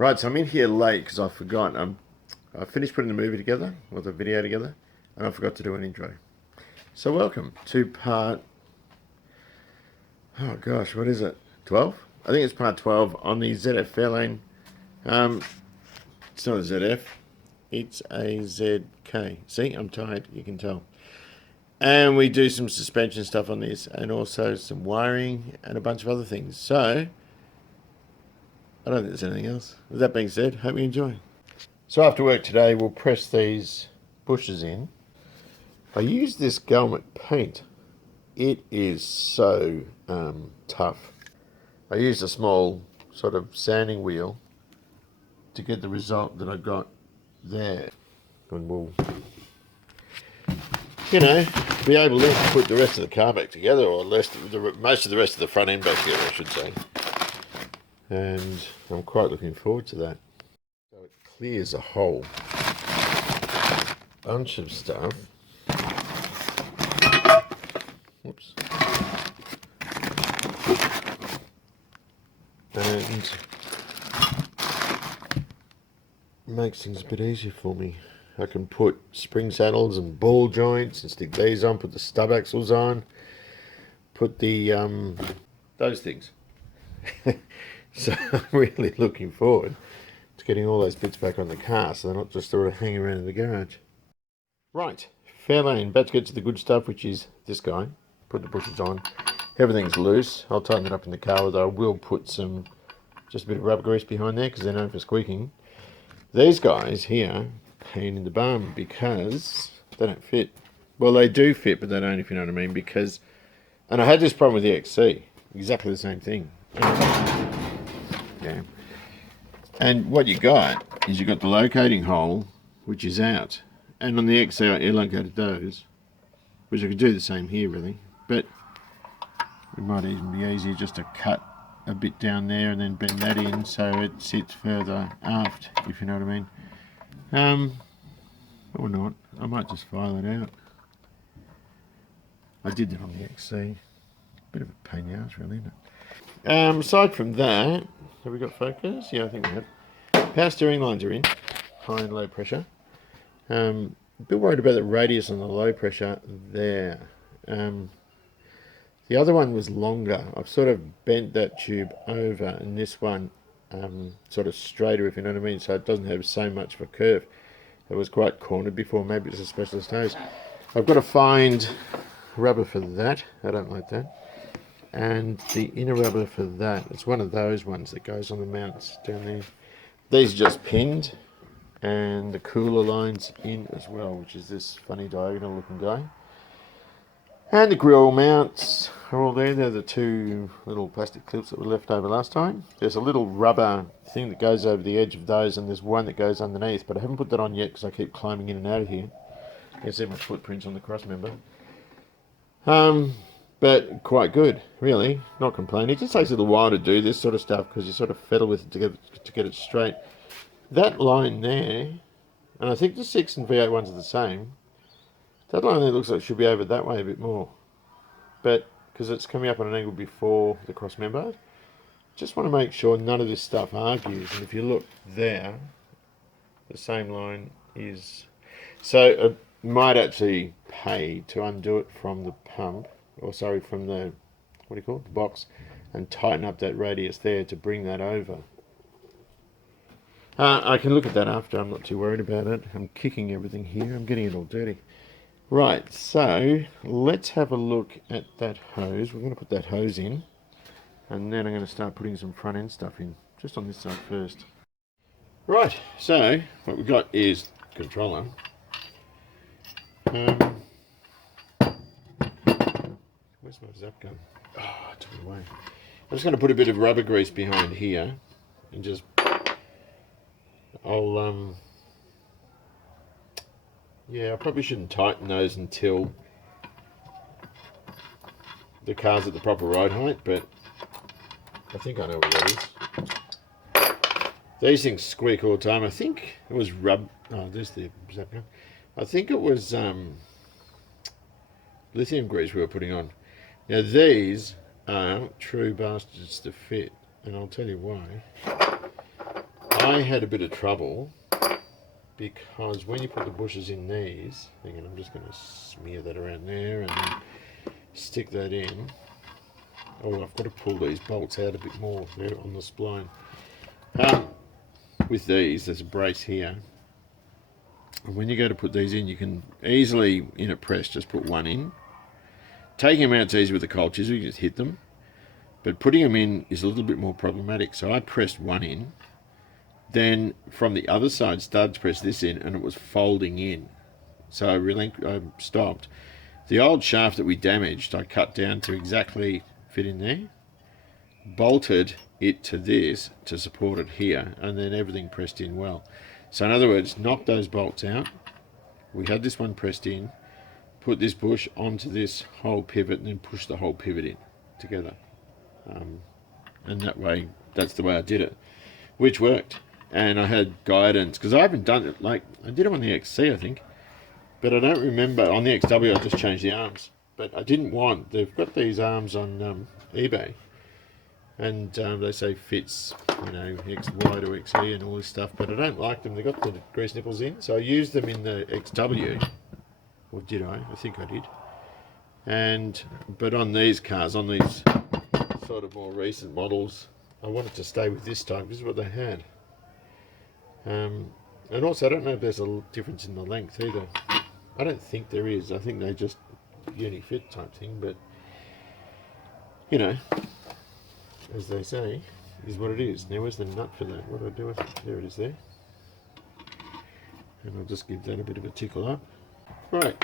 Right, so I'm in here late because I forgot. I finished putting the movie together, or the video together, and I forgot to do an intro. So welcome to part, oh gosh, what is it? 12? I think it's part 12 on the ZF Fairlane. It's not a ZF, it's a ZK. See, I'm tired, you can tell. And we do some suspension stuff on this, and also some wiring and a bunch of other things. So, I don't think there's anything else. With that being said, hope you enjoy. So after work today, we'll press these bushes in. I use this Galmet paint. It is so tough. I used a small sort of sanding wheel to get the result that I got there. And we'll, you know, be able to put the rest of the car back together, or most of the rest of the front end back together, I should say. And I'm quite looking forward to that. So it clears a whole bunch of stuff. Whoops. And makes things a bit easier for me. I can put spring saddles and ball joints and stick these on, put the stub axles on, put the those things. So I'm really looking forward to getting all those bits back on the car, so they're not just sort of hanging around in the garage. Right, Fairlane, about to get to the good stuff, which is this guy. Put the bushes on. Everything's loose. I'll tighten it up in the car, although I will put just a bit of rubber grease behind there, because they're known for squeaking. These guys here, pain in the bum, because they don't fit. Well, they do fit, but they don't, if you know what I mean, because, and I had this problem with the XC, exactly the same thing. Yeah. And what you got is you got the locating hole, which is out. And on the XC, I elongated those, which I could do the same here, really. But it might even be easier just to cut a bit down there and then bend that in so it sits further aft, if you know what I mean. Or not. I might just file it out. I did that on the XC. Bit of a pain in the ass, really, isn't it? Aside from that, have we got focus? Yeah, I think we have. Power steering lines are in, high and low pressure. A bit worried about the radius on the low pressure there. The other one was longer. I've sort of bent that tube over, and this one sort of straighter, if you know what I mean, so it doesn't have so much of a curve. It was quite cornered before. Maybe it's a specialist hose. I've got to find rubber for that. I don't like that. And the inner rubber for that, it's one of those ones that goes on the mounts down there. These are just pinned, and the cooler line's in as well, which is this funny diagonal looking guy. And the grill mounts are all there. They're the two little plastic clips that were left over last time. There's a little rubber thing that goes over the edge of those, and there's one that goes underneath, but I haven't put that on yet because I keep climbing in and out of here. You can see my footprints on the cross member. But quite good, really. Not complaining. It just takes a little while to do this sort of stuff because you sort of fiddle with it to get it straight. That line there, and I think the 6 and V8 ones are the same. That line there looks like it should be over that way a bit more. But because it's coming up on an angle before the cross member, just want to make sure none of this stuff argues. And if you look there, the same line is... So it might actually pay to undo it from the pump, or sorry, from the, what do you call it, the box, and tighten up that radius there to bring that over. I can look at that after. I'm not too worried about it. I'm kicking everything here. I'm getting it all dirty. Right, so let's have a look at that hose. We're going to put that hose in, and then I'm going to start putting some front end stuff in, just on this side first. Right, so what we've got is controller. Where's my zap gun? Oh, I took it away. I'm just going to put a bit of rubber grease behind here, and just, yeah, I probably shouldn't tighten those until the car's at the proper ride height, but I think I know what that is. These things squeak all the time. I think it was there's the zap gun. I think it was lithium grease we were putting on. Now these are true bastards to fit, and I'll tell you why. I had a bit of trouble because when you put the bushes in these, hang on, I'm just going to smear that around there and then stick that in. Oh, I've got to pull these bolts out a bit more there on the spline. With these, there's a brace here. And when you go to put these in, you can easily, in a press, just put one in. Taking them out's easy with the cold chisel, you just hit them. But putting them in is a little bit more problematic. So I pressed one in. Then from the other side, started to press this in, and it was folding in. So I stopped. The old shaft that we damaged, I cut down to exactly fit in there. Bolted it to this to support it here, and then everything pressed in well. So in other words, knocked those bolts out. We had this one pressed in, put this bush onto this whole pivot, and then push the whole pivot in together. And that way, that's the way I did it, which worked. And I had guidance, because I haven't done it, like, I did it on the XC, I think, but I don't remember. On the XW, I just changed the arms, but I didn't want, they've got these arms on eBay, and they say fits, you know, XY to XE and all this stuff, but I don't like them. They got the grease nipples in, so I used them in the XW, or did I? I think I did. But on these cars, on these sort of more recent models, I wanted to stay with this type. This is what they had. And also, I don't know if there's a difference in the length either. I don't think there is. I think they just uni-fit type thing, but, you know, as they say, is what it is. Now, where's the nut for that? What do I do with it? There it is there. And I'll just give that a bit of a tickle up. Right,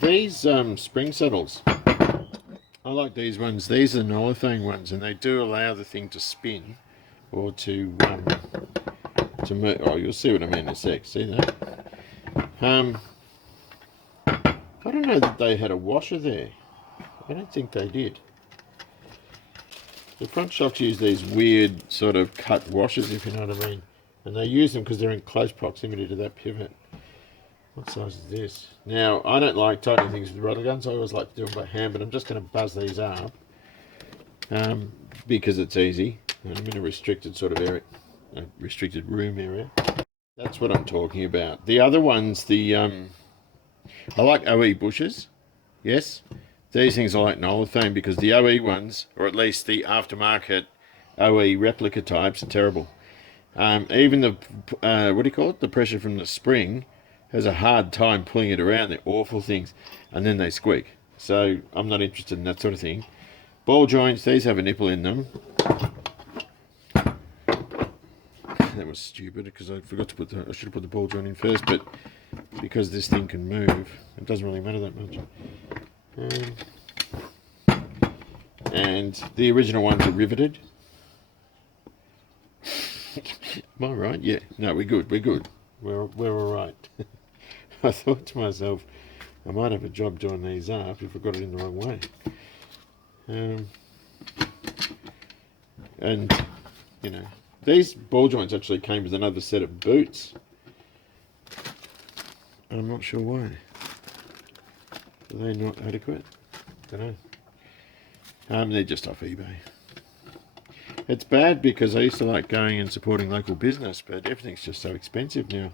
these spring saddles, I like these ones. These are the Nolithane ones, and they do allow the thing to spin, or to move. Oh, you'll see what I mean in a sec. See that? I don't know that they had a washer there. I don't think they did. The front shocks use these weird sort of cut washers, if you know what I mean. And they use them because they're in close proximity to that pivot. What size is this? Now, I don't like tightening things with rotor guns. I always like to do them by hand, but I'm just going to buzz these up because it's easy. And I'm in a restricted sort of area, a restricted room area. That's what I'm talking about. The other ones, I like OE bushes. Yes. These things I like Nolithane because the OE ones, or at least the aftermarket OE replica types, are terrible. Even the, what do you call it? The pressure from the spring has a hard time pulling it around. They're awful things. And then they squeak. So I'm not interested in that sort of thing. Ball joints, these have a nipple in them. That was stupid because I forgot to put I should have put the ball joint in first, but because this thing can move, it doesn't really matter that much. And the original ones are riveted. Am I right? Yeah. No, we're good. We're good. We're all right. I thought to myself, I might have a job doing these up if I got it in the wrong way. And, you know, these ball joints actually came with another set of boots. I'm not sure why. Are they not adequate? Don't know. They're just off eBay. It's bad because I used to like going and supporting local business, but everything's just so expensive now.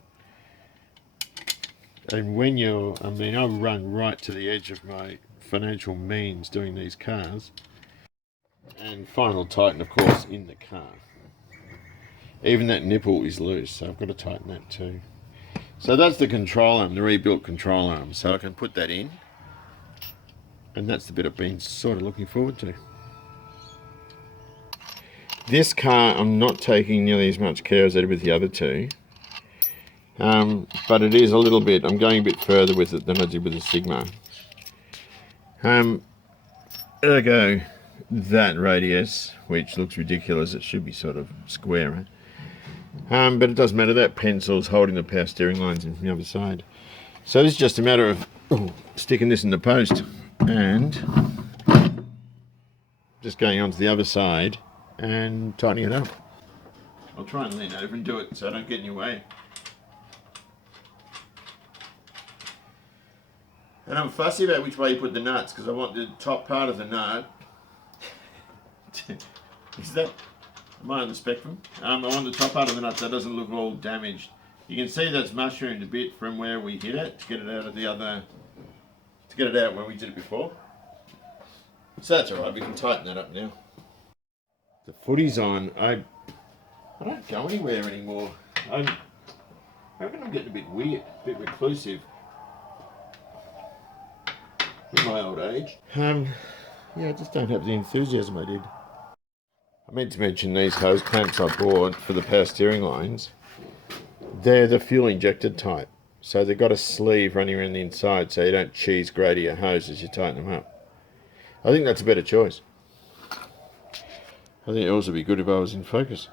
And when I run right to the edge of my financial means doing these cars. And final tighten, of course, in the car. Even that nipple is loose, so I've got to tighten that too. So that's the control arm, the rebuilt control arm. So I can put that in. And that's the bit I've been sort of looking forward to. This car, I'm not taking nearly as much care as I did with the other two. But it is a little bit, I'm going a bit further with it than I did with the Sigma. Ergo, that radius, which looks ridiculous, it should be sort of square. But it doesn't matter, that pencil's holding the power steering lines in from the other side. So this is just a matter of sticking this in the post and just going onto the other side and tightening it up. I'll try and lean over and do it so I don't get in your way. And I'm fussy about which way you put the nuts because I want the top part of the nut. Is that? Am I on the spectrum? I want the top part of the nut so it doesn't look all damaged. You can see that's mushroomed a bit from where we hit it to get it out of the other, to get it out where we did it before. So that's alright, we can tighten that up now. The footy's on. I don't go anywhere anymore. I reckon I'm getting a bit weird, a bit reclusive in my old age. Yeah, I just don't have the enthusiasm I did. I meant to mention these hose clamps I bought for the power steering lines. They're the fuel injected type. So they've got a sleeve running around the inside so you don't cheese grade your hose as you tighten them up. I think that's a better choice. I think it also be good if I was in focus.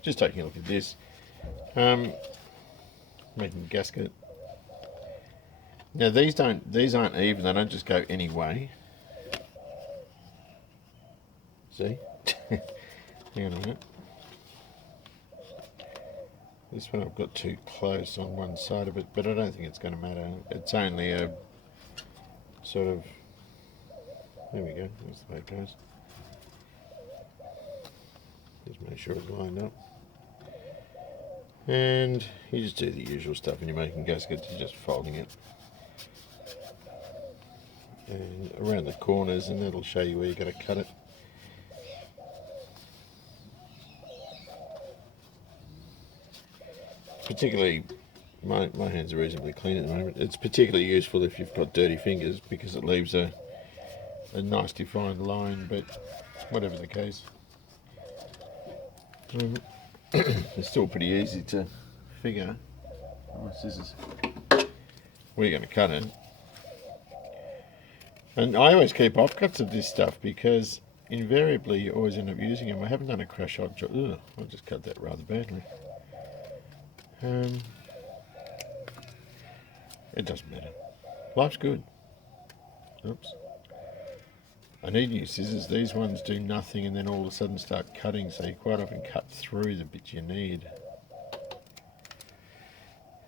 Just taking a look at this. Making a gasket. Now these aren't even, they don't just go any way. See? Hang on a minute. This one I've got too close on one side of it, but I don't think it's going to matter. It's only a sort of, there we go, that's the way it goes. Just make sure it's lined up. And you just do the usual stuff when you're making gaskets, you're just folding it. And around the corners, and that'll show you where you're going to cut it. Particularly, my hands are reasonably clean at the moment. It's particularly useful if you've got dirty fingers because it leaves a nice defined line, but whatever the case. It's still pretty easy to figure. My scissors. We're going to cut it. And I always keep offcuts of this stuff because invariably you always end up using them. I haven't done a crash hot job. Ugh, I just cut that rather badly. It doesn't matter. Life's good. Oops. I need new scissors. These ones do nothing and then all of a sudden start cutting, so you quite often cut through the bit you need.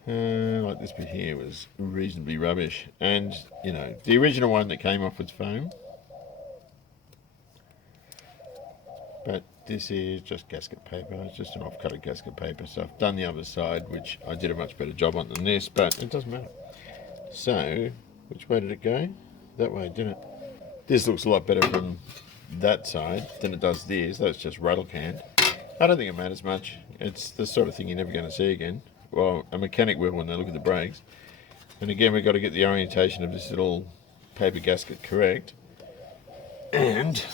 Like this bit here was reasonably rubbish. And, you know, the original one that came off was foam. But this is just gasket paper. It's just an off-cut of gasket paper. So I've done the other side, which I did a much better job on than this, but it doesn't matter. So, which way did it go? That way, didn't it? This looks a lot better from that side than it does this. That's just rattle canned. I don't think it matters much. It's the sort of thing you're never going to see again. Well, a mechanic will when they look at the brakes. And again, we've got to get the orientation of this little paper gasket correct. And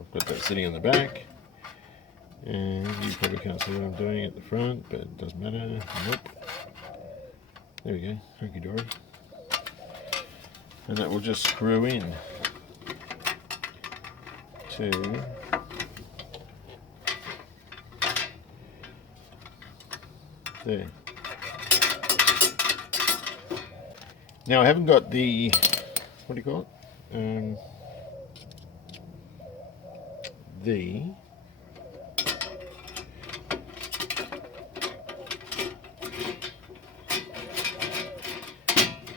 I've got that sitting on the back. And you probably can't see what I'm doing at the front, but it doesn't matter. Nope. There we go, hunky dory. And that will just screw in to there. Now I haven't got the, what do you call it?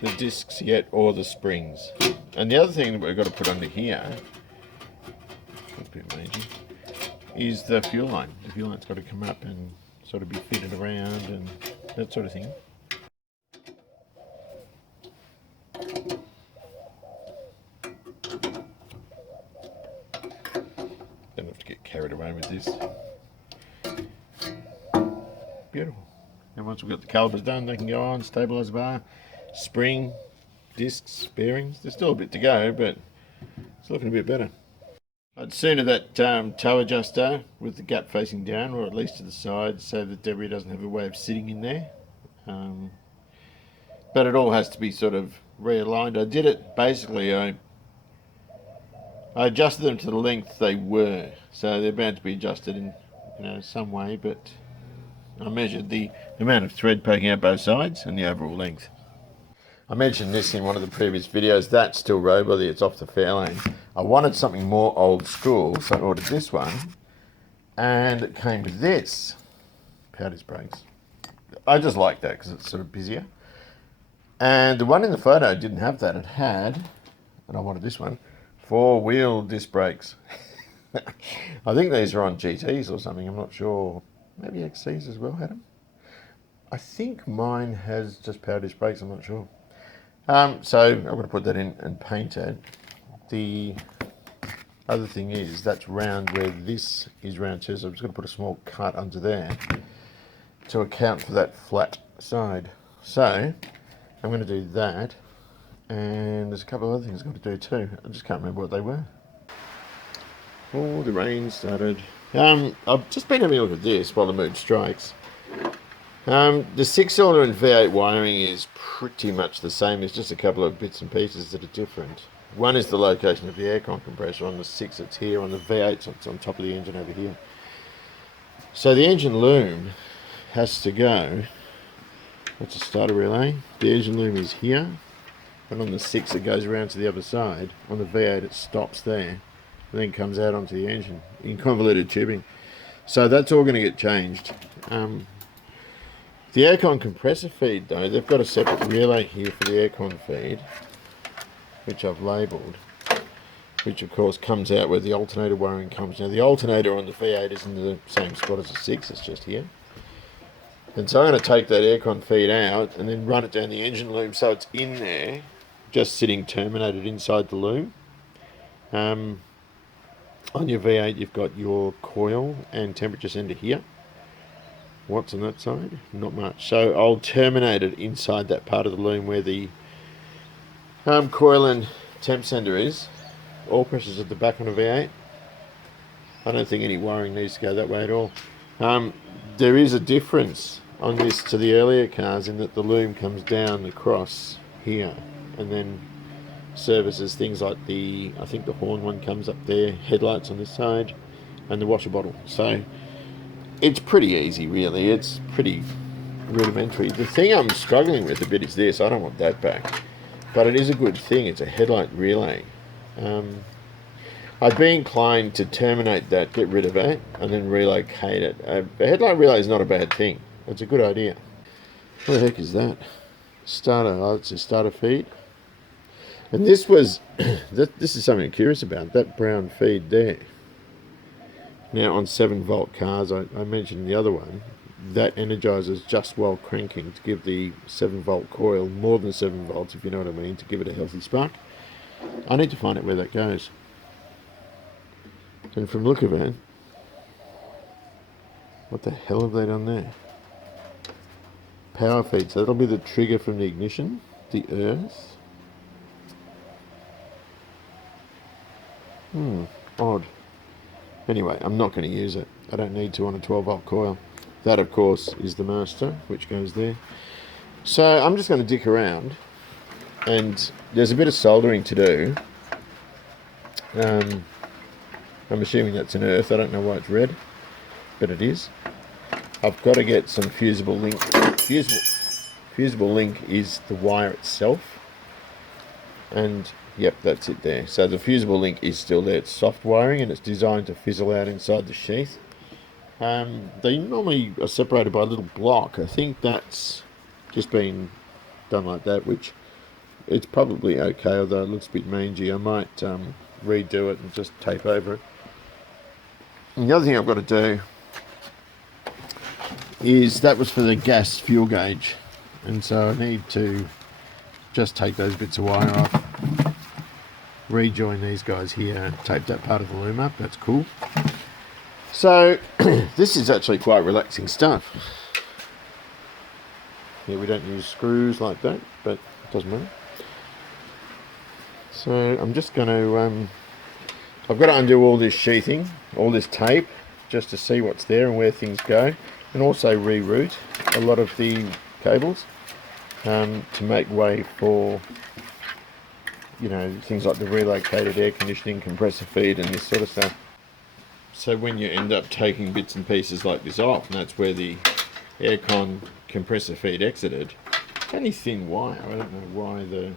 The discs yet, or the springs. And the other thing that we've got to put under here, that's a bit major, is the fuel line. The fuel line's got to come up and sort of be fitted around and that sort of thing. Don't have to get carried away with this. Beautiful. And once we've got the calipers done, they can go on, stabiliser bar, spring, discs, bearings. There's still a bit to go, but it's looking a bit better. I'd sooner that toe adjuster with the gap facing down, or at least to the side, so that debris doesn't have a way of sitting in there. But it all has to be sort of realigned. I did it, basically, I I adjusted them to the length they were, so they're bound to be adjusted in some way, but I measured the amount of thread poking out both sides and the overall length. I mentioned this in one of the previous videos. That's still Roebuck, it's off the Fairlane. I wanted something more old school, so I ordered this one, and it came with this. Powder's brakes. I just like that because it's sort of busier. And the one in the photo didn't have that. It had, and I wanted this one, 4-wheel disc brakes. I think these are on GTs or something, I'm not sure. Maybe XCs as well had them. I think mine has just power disc brakes, I'm not sure. So I'm going to put that in and paint it. The other thing is that's round where this is round too, so I'm just going to put a small cut under there to account for that flat side. So I'm going to do that, and there's a couple of other things I've got to do too. I just can't remember what they were. Oh, the rain started. I've just been having a look at this while the mood strikes. The 6-cylinder and V8 wiring is pretty much the same. It's just a couple of bits and pieces that are different. One is the location of the aircon compressor. On the 6 it's here, on the V8 it's on top of the engine over here. So the engine loom has to go. That's a starter relay. The engine loom is here, and on the 6 it goes around to the other side. On the V8 it stops there and then comes out onto the engine in convoluted tubing. So that's all going to get changed. The aircon compressor feed though, they've got a separate relay here for the aircon feed, which I've labelled, which of course comes out where the alternator wiring comes. Now the alternator on the V8 is in the same spot as the 6, it's just here. And so I'm going to take that aircon feed out and then run it down the engine loom so it's in there, just sitting terminated inside the loom. On your V8 you've got your coil and temperature sender here. What's on that side? Not much. So I'll terminate it inside that part of the loom where the coil and temp sender is. All pressure's at the back on a V8. I don't think any wiring needs to go that way at all. There is a difference on this to the earlier cars in that the loom comes down across here and then services things like I think the horn one comes up there, headlights on this side, and the washer bottle. So it's pretty easy really, it's pretty rudimentary. The thing I'm struggling with a bit is this. I don't want that back, but it is a good thing. It's a headlight relay. I'd be inclined to terminate that, get rid of it, and then relocate it. A headlight relay is not a bad thing. It's a good idea. What the heck is that? Starter. Oh, it's a starter feed. And this was, this is something I'm curious about, that brown feed there. Now on 7-volt cars, I mentioned the other one, that energizes just while cranking to give the 7-volt coil more than 7 volts, if you know what I mean, to give it a healthy spark. I need to find out where that goes. And from the look of it, what the hell have they done there? Power feed, so that'll be the trigger from the ignition, the earth. Odd. Anyway, I'm not going to use it. I don't need to on a 12-volt coil. That, of course, is the master, which goes there. So I'm just going to dick around, and there's a bit of soldering to do. I'm assuming that's an earth. I don't know why it's red, but it is. I've got to get some fusible link. Fusible link is the wire itself, and yep, that's it there. So the fusible link is still there. It's soft wiring and it's designed to fizzle out inside the sheath. They normally are separated by a little block. I think that's just been done like that, which it's probably okay, although it looks a bit mangy. I might redo it and just tape over it. And the other thing I've got to do is, that was for the gas fuel gauge, and so I need to just take those bits of wire off, rejoin these guys here, tape that part of the loom up. That's cool. So this is actually quite relaxing stuff. Yeah, we don't use screws like that, but it doesn't matter. So I'm just going to I've got to undo all this sheathing, all this tape, just to see what's there and where things go, and also reroute a lot of the cables to make way for you know, things like the relocated air conditioning, compressor feed and this sort of stuff. So when you end up taking bits and pieces like this off, and that's where the aircon compressor feed exited, only thin wire. I don't know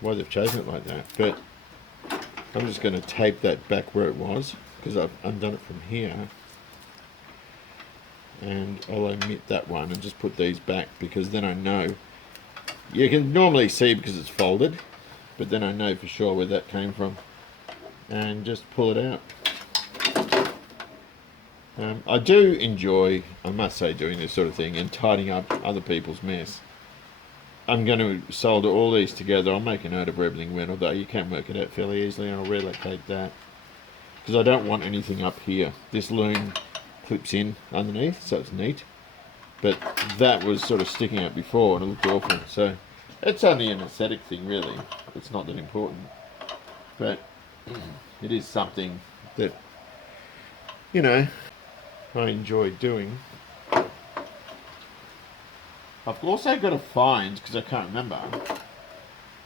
why they've chosen it like that, but I'm just going to tape that back where it was because I've undone it from here, and I'll omit that one and just put these back because then I know. You can normally see because it's folded, but then I know for sure where that came from, and just pull it out. I do enjoy, I must say, doing this sort of thing and tidying up other people's mess. I'm going to solder all these together. I'll make a note of where everything went, although you can work it out fairly easily, and I'll relocate that because I don't want anything up here. This loom clips in underneath, so it's neat, but that was sort of sticking out before and it looked awful. So it's only an aesthetic thing, really. It's not that important, but it is something that, you know, I enjoy doing. I've also got to find, because I can't remember,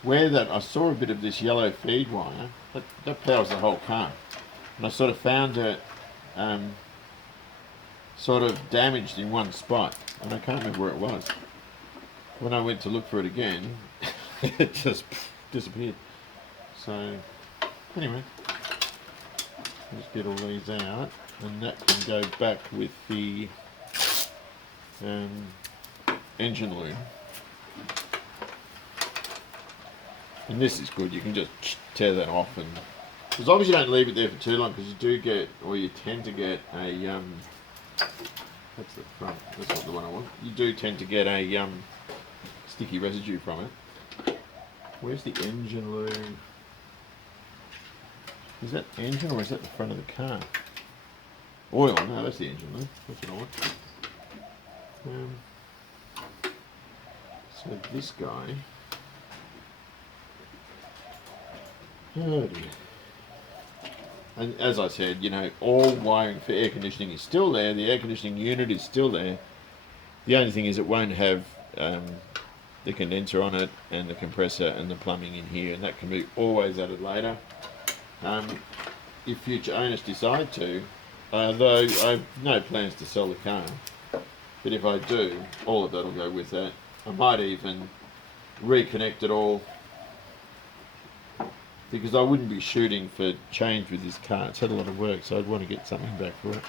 where that I saw a bit of this yellow feed wire that powers the whole car, and I sort of found it sort of damaged in one spot, and I can't remember where it was. When I went to look for it again, it just disappeared. So anyway, let's get all these out, and that can go back with the engine loom. And this is good, you can just tear that off, and as long as you don't leave it there for too long, because you do get, or you tend to get a that's the front, that's not the one I want. You do tend to get a sticky residue from it. Where's the engine loom? Is that engine or is that the front of the car? Oil, no, that's the engine loom. That's what I want. So this guy. Oh dear. And as I said, you know, all wiring for air conditioning is still there. The air conditioning unit is still there. The only thing is it won't have the condenser on it and the compressor and the plumbing in here, and that can be always added later. If future owners decide to, though I have no plans to sell the car, but if I do, all of that will go with that. I might even reconnect it all, because I wouldn't be shooting for change with this car. It's had a lot of work, so I'd want to get something back for it.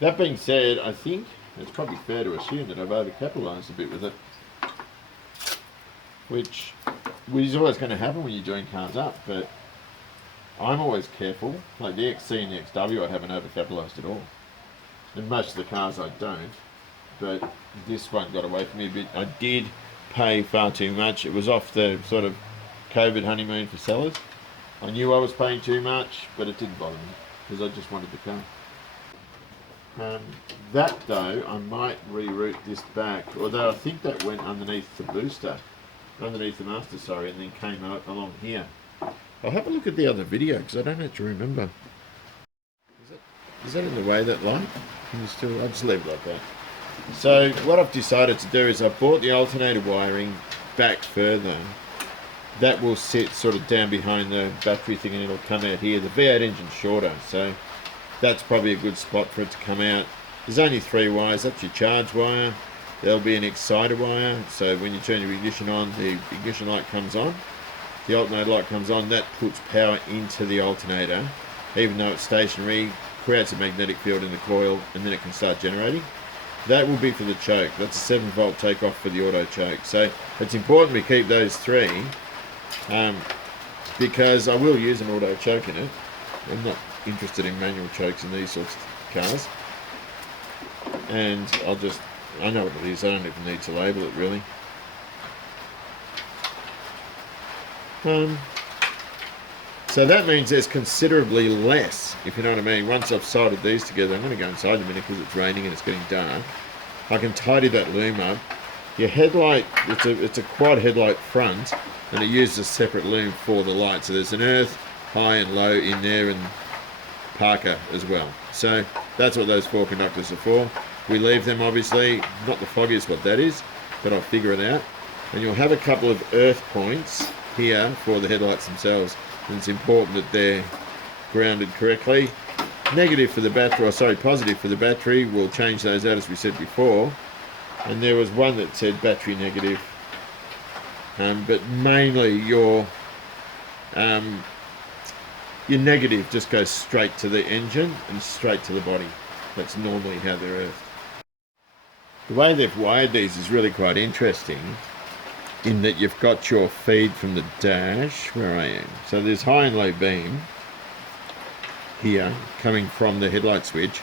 That being said, I think it's probably fair to assume that I've overcapitalised a bit with it, which is always going to happen when you're doing cars up, but I'm always careful. Like the XC and the XW I haven't overcapitalised at all, and most of the cars I don't, but this one got away from me a bit. I did pay far too much. It was off the sort of COVID honeymoon for sellers. I knew I was paying too much, but it didn't bother me because I just wanted the car. That though, I might reroute this back, although I think that went underneath the booster, underneath the master, sorry, and then came out along here. I'll have a look at the other video because I don't actually remember. Is that in the way, that light? Can you still? I'll just leave it like that. So what I've decided to do is I've brought the alternator wiring back further. That will sit sort of down behind the battery thing and it'll come out here. The V8 engine's shorter, so that's probably a good spot for it to come out. There's only 3 wires. That's your charge wire. There'll be an exciter wire, so when you turn your ignition on, the ignition light comes on. The alternator light comes on, that puts power into the alternator. Even though it's stationary, creates a magnetic field in the coil, and then it can start generating. That will be for the choke. That's a 7 volt takeoff for the auto choke. So it's important we keep those 3, because I will use an auto choke in it. I'm not interested in manual chokes in these sorts of cars. And I know what it is, I don't even need to label it really. So that means there's considerably less, if you know what I mean. Once I've soldered these together, I'm going to go inside in a minute because it's raining and it's getting dark. I can tidy that loom up. Your headlight, it's a quad headlight front, and it uses a separate loom for the light. So there's an earth, high and low in there, and Parker as well. So that's what those 4 conductors are for. We leave them, obviously, not the foggiest what that is, but I'll figure it out. And you'll have a couple of earth points here for the headlights themselves, and it's important that they're grounded correctly. Negative for the battery, or sorry, positive for the battery. We'll change those out as we said before. And there was one that said battery negative, but mainly your negative just goes straight to the engine and straight to the body. That's normally how they're earthed. The way they've wired these is really quite interesting, in that you've got your feed from the dash, where I am. So there's high and low beam here coming from the headlight switch.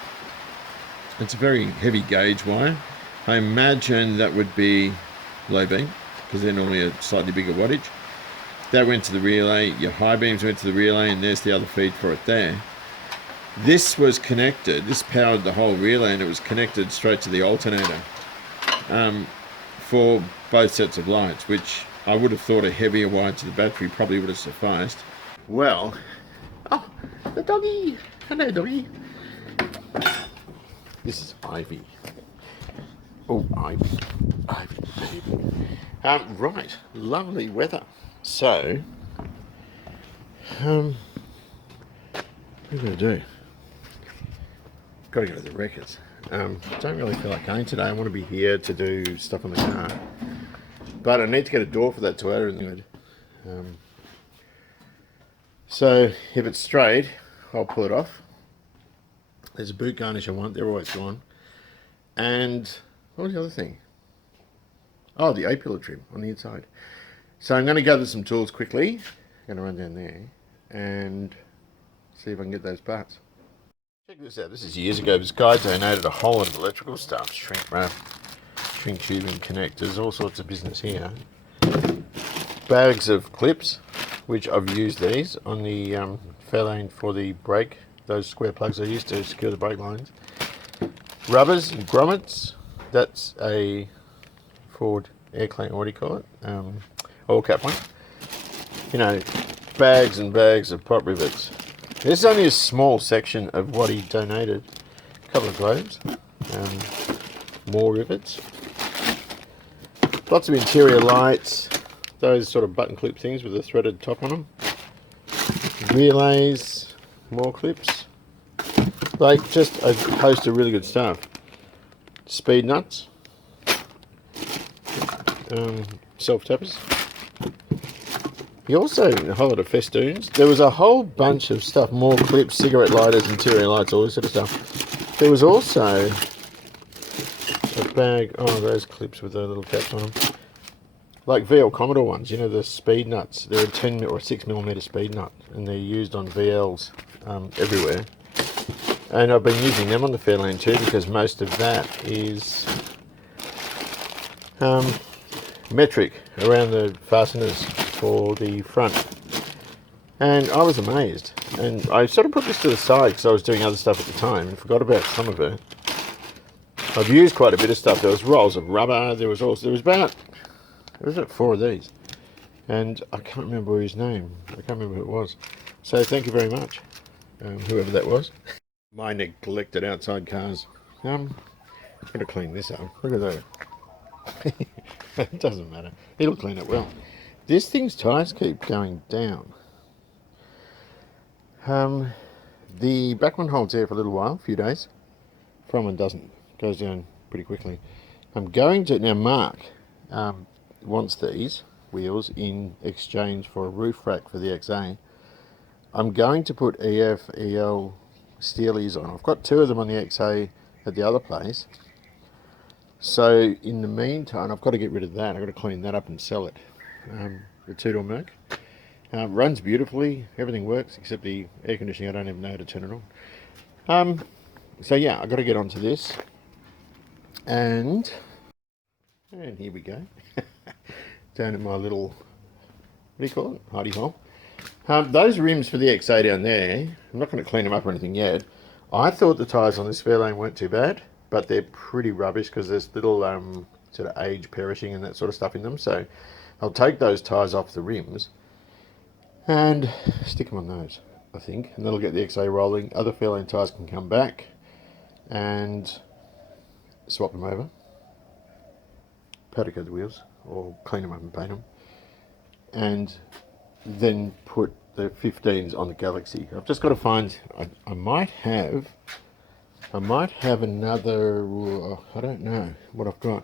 It's a very heavy gauge wire. I imagine that would be low beam, because they're normally a slightly bigger wattage. That went to the relay, your high beams went to the relay, and there's the other feed for it there. This was connected, this powered the whole relay, and it was connected straight to the alternator for both sets of lights, which I would have thought a heavier wire to the battery probably would have sufficed. Well, oh, the doggy! Hello, doggy. This is Ivy. Oh, Ivy, baby. Right, lovely weather. So, what are we going to do? Got to go to the Wreckers. Don't really feel like going today. I want to be here to do stuff on the car. But I need to get a door for that Toyota in the hood. So, if it's straight, I'll pull it off. There's a boot garnish I want. They're always gone. And what was the other thing? Oh, the A-pillar trim on the inside. So I'm going to gather some tools quickly. I'm going to run down there and see if I can get those parts. Check this out. This is years ago. This guy donated a whole lot of electrical stuff. Shrink wrap, shrink tubing, connectors, all sorts of business here. Bags of clips, which I've used these on the Fairlane for the brake. Those square plugs I used to secure the brake lines. Rubbers and grommets. That's a Ford air cleaner, what do you call it? Oil cap one. You know, bags and bags of pop rivets. This is only a small section of what he donated. A couple of globes. More rivets. Lots of interior lights. Those sort of button clip things with a threaded top on them. Relays. More clips. Like, just a host of really good stuff. Speed nuts. Self-tappers. He also a whole lot of festoons. There was a whole bunch of stuff, more clips, cigarette lighters, interior lights, all this sort of stuff. There was also a bag, oh, those clips with the little caps on them. Like VL Commodore ones, you know, the speed nuts. They're a 10 or 6mm speed nut, and they're used on VLs everywhere. And I've been using them on the Fairlane too, because most of that is metric around the fasteners for the front. And I was amazed. And I sort of put this to the side because I was doing other stuff at the time and forgot about some of it. I've used quite a bit of stuff. There was rolls of rubber. There was 4 of these. And I can't remember his name. I can't remember who it was. So thank you very much, whoever that was. My neglected outside cars. I'm going to clean this up. Look at that. It doesn't matter. It'll clean it well. This thing's tyres keep going down. The back one holds there for a little while, a few days. Front one doesn't. Goes down pretty quickly. I'm going to now. Mark wants these wheels in exchange for a roof rack for the XA. I'm going to put EF, EL steelies on. I've got 2 of them on the XA at the other place. So in the meantime, I've got to get rid of that. I've got to clean that up and sell it. The 2-door Merc. Runs beautifully. Everything works except the air conditioning. I don't even know how to turn it on. So yeah, I've got to get onto this. And here we go. Down in my little, what do you call it? Hidey hole. Those rims for the XA down there, I'm not going to clean them up or anything yet. I thought the tyres on this Fairlane weren't too bad, but they're pretty rubbish because there's little sort of age perishing and that sort of stuff in them. So I'll take those tyres off the rims and stick them on those, I think, and that'll get the XA rolling. Other Fairlane tyres can come back and swap them over, powder coat the wheels, or clean them up and paint them. and then put the 15s on the Galaxy. I've just got to find, I might have another, I don't know what I've got.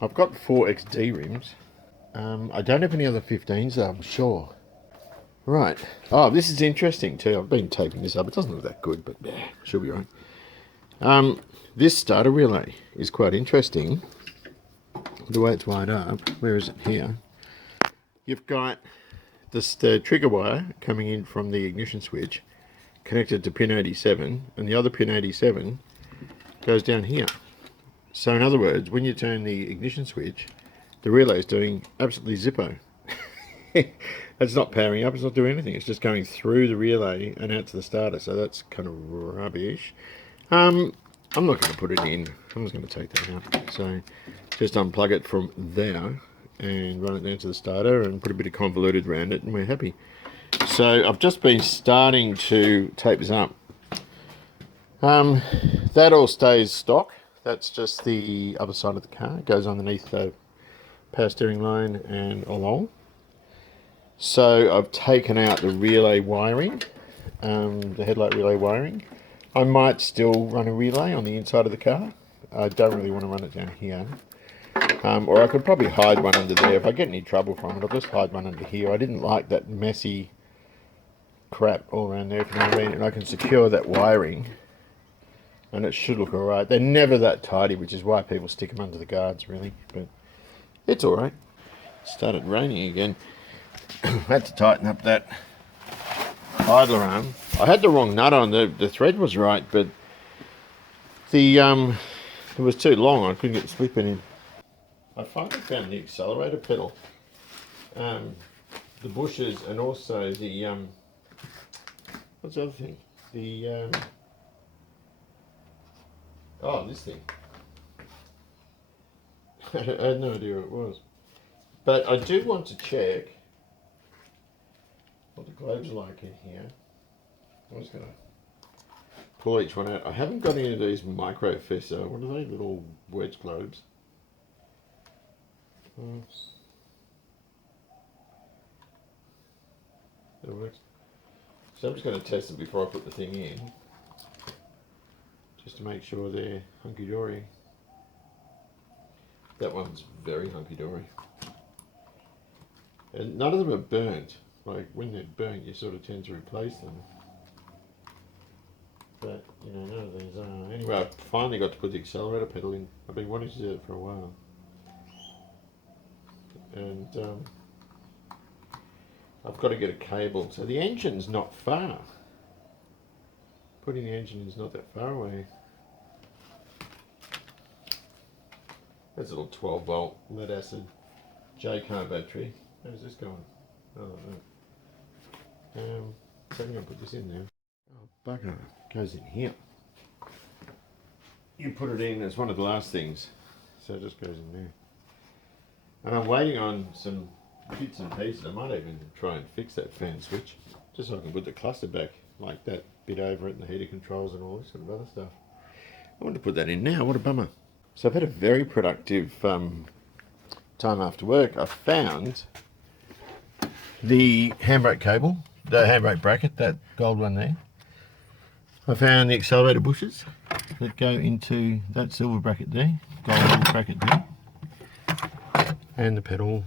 I've got 4XD rims. I don't have any other 15s though, I'm sure. Right. Oh, this is interesting too. I've been taping this up. It doesn't look that good, but yeah, should be right. This starter relay is quite interesting. The way it's wired up, where is it here? You've got this, the trigger wire coming in from the ignition switch connected to pin 87, and the other pin 87 goes down here. So in other words, when you turn the ignition switch, the relay is doing absolutely zippo. It's not powering up, it's not doing anything, it's just going through the relay and out to the starter, so that's kind of rubbish. I'm not going to put it in, I'm just going to take that out. So just unplug it from there and run it down to the starter and put a bit of convoluted around it and we're happy. So I've just been starting to tape this up. That all stays stock. That's just the other side of the car. It goes underneath the power steering line and along. So I've taken out the relay wiring, the headlight relay wiring. I might still run a relay on the inside of the car. I don't really want to run it down here. Or I could probably hide one under there. If I get any trouble from it, I'll just hide one under here. I didn't like that messy crap all around there, if you know what I mean. And I can secure that wiring and it should look alright. They're never that tidy, which is why people stick them under the guards, really. But it's alright. Started raining again. I had to tighten up that idler arm. I had the wrong nut on. The thread was right, but the it was too long. I couldn't get the slip in. I finally found the accelerator pedal, the bushes, and also the what's the other thing? The oh, this thing. I had no idea what it was, but I do want to check what the globes are like in here. I'm just going to pull each one out. I haven't got any of these micro fessa. What are they? Little wedge globes. That works. So I'm just going to test them before I put the thing in, just to make sure they're hunky-dory. That one's very hunky-dory. And none of them are burnt. Like when they're burnt, you sort of tend to replace them. But, you know, none of these are. Anyway, I finally got to put the accelerator pedal in. I've been wanting to do it for a while. And I've got to get a cable. So the engine's not far. Putting the engine in is not that far away. There's a little 12 volt lead acid J-car battery. How's this going? Oh, no. So I'm going to put this in there. Oh, bugger. It goes in here. You put it in, it's one of the last things. So it just goes in there. And I'm waiting on some bits and pieces. I might even try and fix that fan switch, just so I can put the cluster back, like that bit over it and the heater controls and all this sort of other stuff. I want to put that in now, what a bummer. So I've had a very productive time after work. I found the handbrake cable, the handbrake bracket, that gold one there. I found the accelerator bushes that go into that silver bracket there, gold bracket there. And the pedal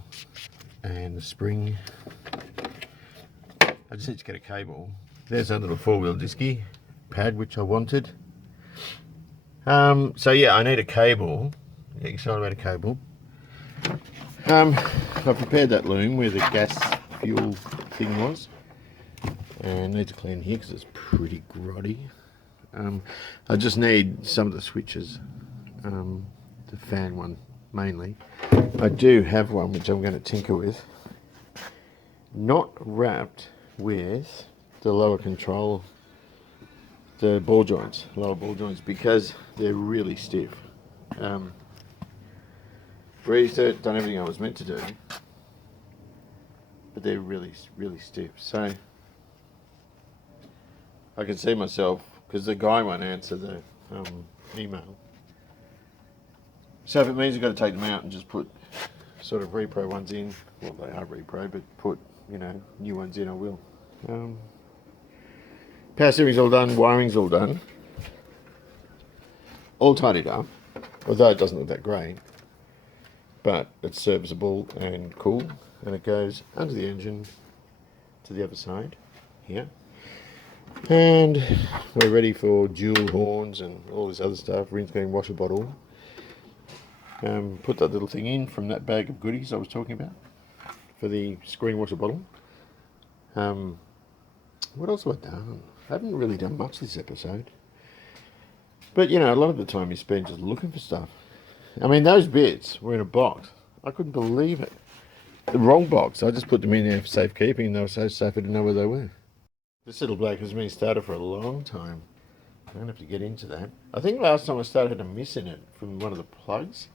and the spring. I just need to get a cable. There's a little four-wheel disky pad which I wanted. So yeah, I need a cable, the accelerator cable. I've prepared that loom where the gas fuel thing was, and I need to clean here because it's pretty grotty. I just need some of the switches, the fan one mainly. I do have one which I'm going to tinker with, not wrapped with the lower control, the ball joints, lower ball joints, because they're really stiff. Breezed it, done everything I was meant to do, but they're really, really stiff. So I can see myself, because the guy won't answer the email. So if it means I've got to take them out and just put sort of repro ones in. Well, they are repro, but put, new ones in, I will. Power steering's all done, wiring's all done. All tidied up, although it doesn't look that great. But it's serviceable and cool, and it goes under the engine to the other side here. And we're ready for dual horns and all this other stuff, windscreen washer bottle. Put that little thing in from that bag of goodies I was talking about for the screen washer bottle. What else have I done? I haven't really done much this episode. But, a lot of the time you spend just looking for stuff. I mean, those bits were in a box. I couldn't believe it. The wrong box. I just put them in there for safekeeping, and they were so safe I didn't know where they were. This little bloke has been started for a long time. I'm going to have to get into that. I think last time I started a miss in it from one of the plugs.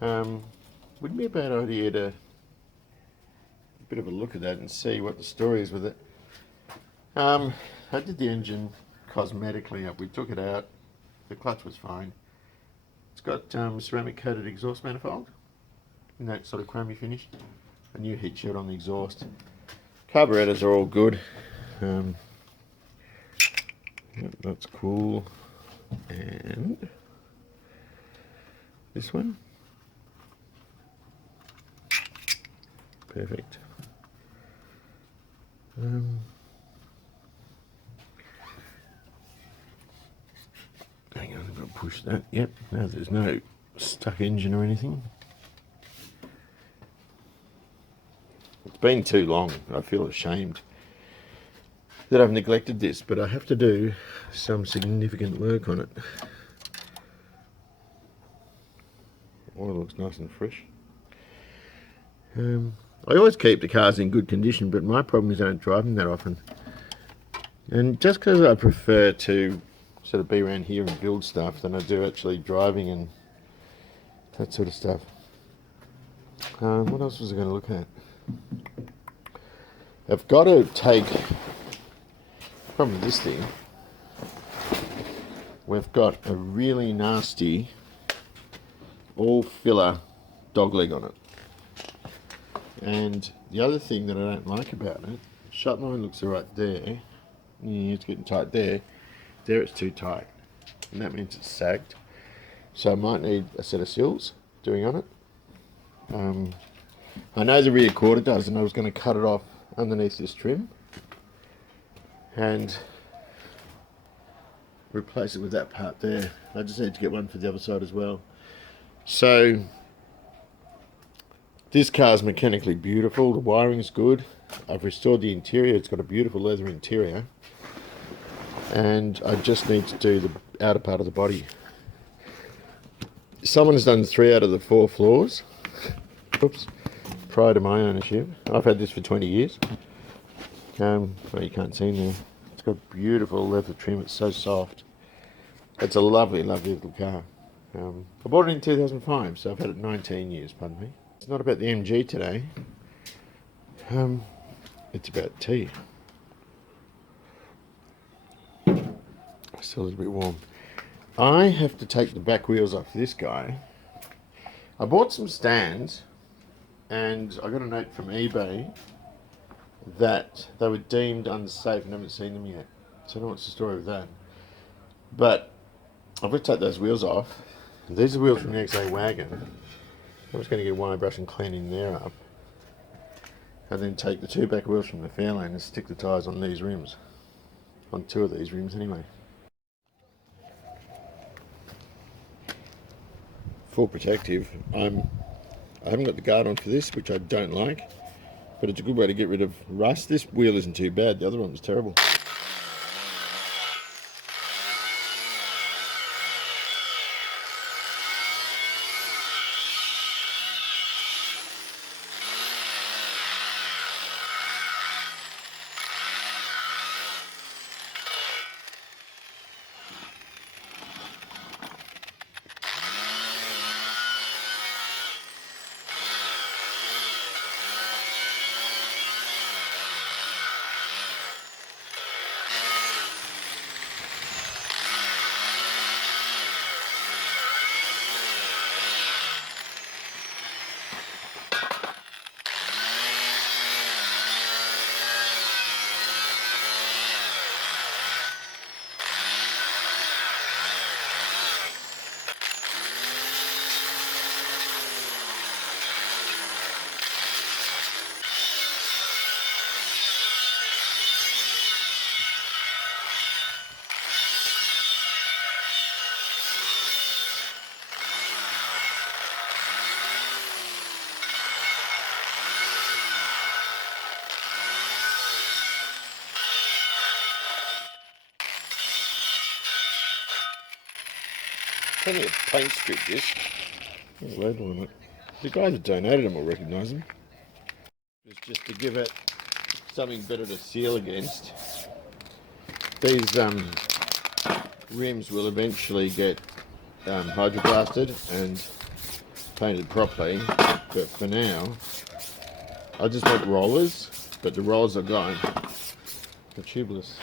Wouldn't be a bad idea to a bit of a look at that and see what the story is with it. I did the engine cosmetically up. We took it out. The clutch was fine. It's got ceramic coated exhaust manifold in that sort of chromey finish. A new heat shield on the exhaust. Carburetors are all good. Yep, that's cool. And this one. Perfect. Hang on, I've got to push that. Yep, no, there's no stuck engine or anything. It's been too long. I feel ashamed that I've neglected this, but I have to do some significant work on it. Oil looks nice and fresh. I always keep the cars in good condition, but my problem is I don't drive them that often. And just because I prefer to sort of be around here and build stuff than I do actually driving and that sort of stuff. What else was I going to look at? I've got to take, probably this thing, we've got a really nasty all filler dogleg on it. And the other thing that I don't like about it, shut line looks alright there. Yeah, it's getting tight there. There it's too tight. And that means it's sagged. So I might need a set of seals doing on it. I know the rear quarter does, and I was going to cut it off underneath this trim and replace it with that part there. I just need to get one for the other side as well. So this car's mechanically beautiful, the wiring's good. I've restored the interior, it's got a beautiful leather interior. And I just need to do the outer part of the body. Someone has done 3 out of the 4 floors. Oops. Prior to my ownership. I've had this for 20 years. Well, you can't see in there. It's got beautiful leather trim, it's so soft. It's a lovely, lovely little car. I bought it in 2005, so I've had it 19 years, pardon me. It's not about the MG today. It's about tea. Still a little bit warm. I have to take the back wheels off this guy. I bought some stands, and I got a note from eBay that they were deemed unsafe and haven't seen them yet. So I don't know what's the story with that. But I've got to take those wheels off. These are the wheels from the XA wagon. I'm just going to get a wire brush and cleaning there up. And then take the 2 back wheels from the Fairlane and stick the tyres on these rims. On 2 of these rims anyway. Full protective. I haven't got the guard on for this, which I don't like, but it's a good way to get rid of rust. This wheel isn't too bad, the other one was terrible. Plenty of paint strip disc. There's a label on it. The guy that donated them will recognise them. It's just to give it something better to seal against. These rims will eventually get hydroblasted and painted properly, but for now I just want rollers, but the rollers are gone. They're tubeless.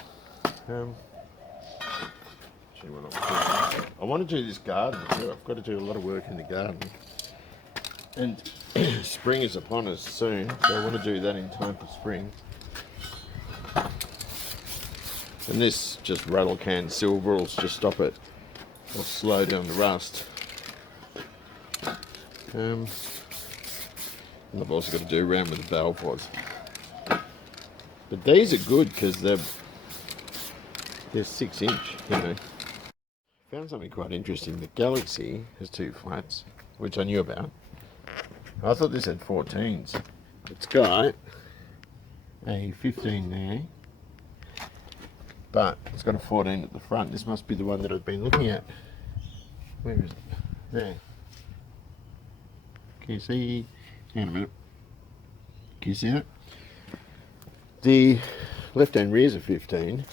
I want to do this garden too. I've got to do a lot of work in the garden, and spring is upon us soon, so I want to do that in time for spring. And this just rattle can silver will just stop it or slow down the rust. And I've also got to do around with the valve was. But these are good because they're 6-inch, you know. Found something quite interesting. The Galaxy has 2 flats, which I knew about. I thought this had 14s. It's got a 15 there, but it's got a 14 at the front. This must be the one that I've been looking at. Where is it? There. Can you see? Hang on a minute. Can you see it? The left-hand rear is a 15,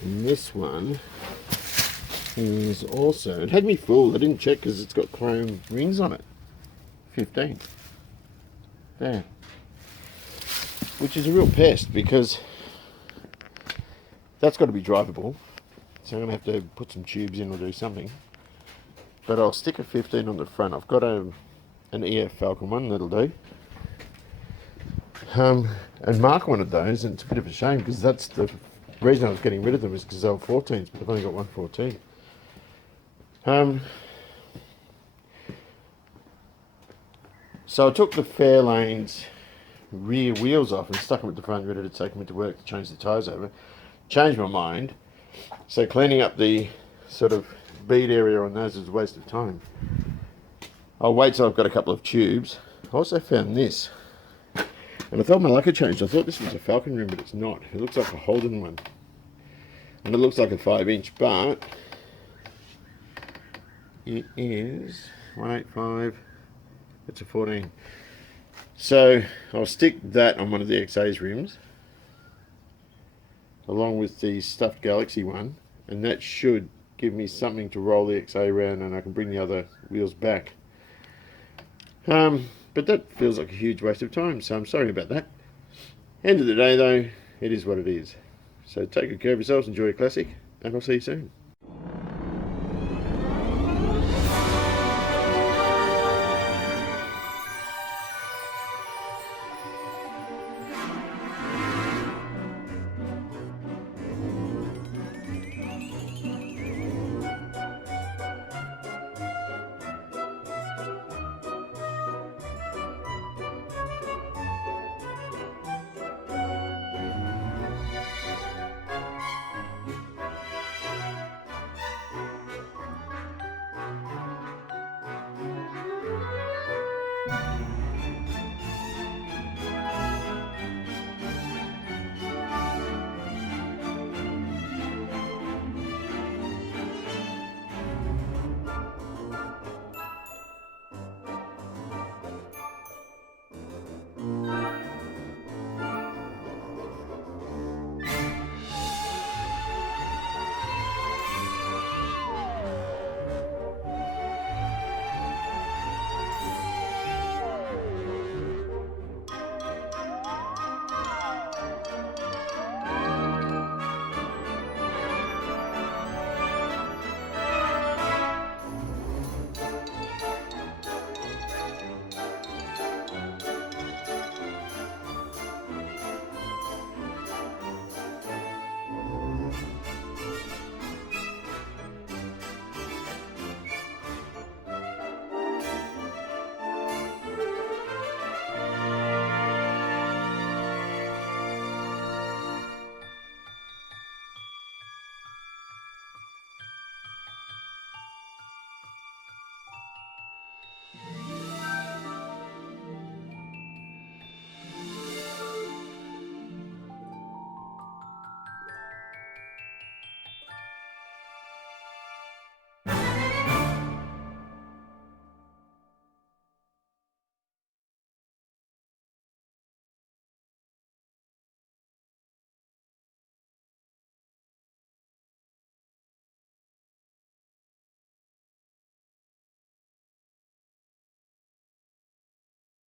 and this one is also, it had me fooled. I didn't check because it's got chrome rings on it. 15. There. Which is a real pest because that's got to be drivable. So I'm going to have to put some tubes in or do something. But I'll stick a 15 on the front. I've got an EF Falcon one that'll do. And Mark wanted those, and it's a bit of a shame because that's the reason I was getting rid of them, is because they were 14s, but I've only got one 14. So I took the Fairlane's rear wheels off and stuck them at the front, ready to take them into work to change the tyres over. Changed my mind. So cleaning up the sort of bead area on those is a waste of time. I'll wait till I've got a couple of tubes. I also found this. And I thought my luck had changed. I thought this was a Falcon rim, but it's not. It looks like a Holden one. And it looks like a 5-inch, but it is 185. It's a 14. So I'll stick that on one of the XA's rims, along with the stuffed Galaxy one, and that should give me something to roll the XA around, and I can bring the other wheels back. But that feels like a huge waste of time, so I'm sorry about that. End of the day though, it is what it is. So take good care of yourselves, enjoy your classic, and I'll see you soon.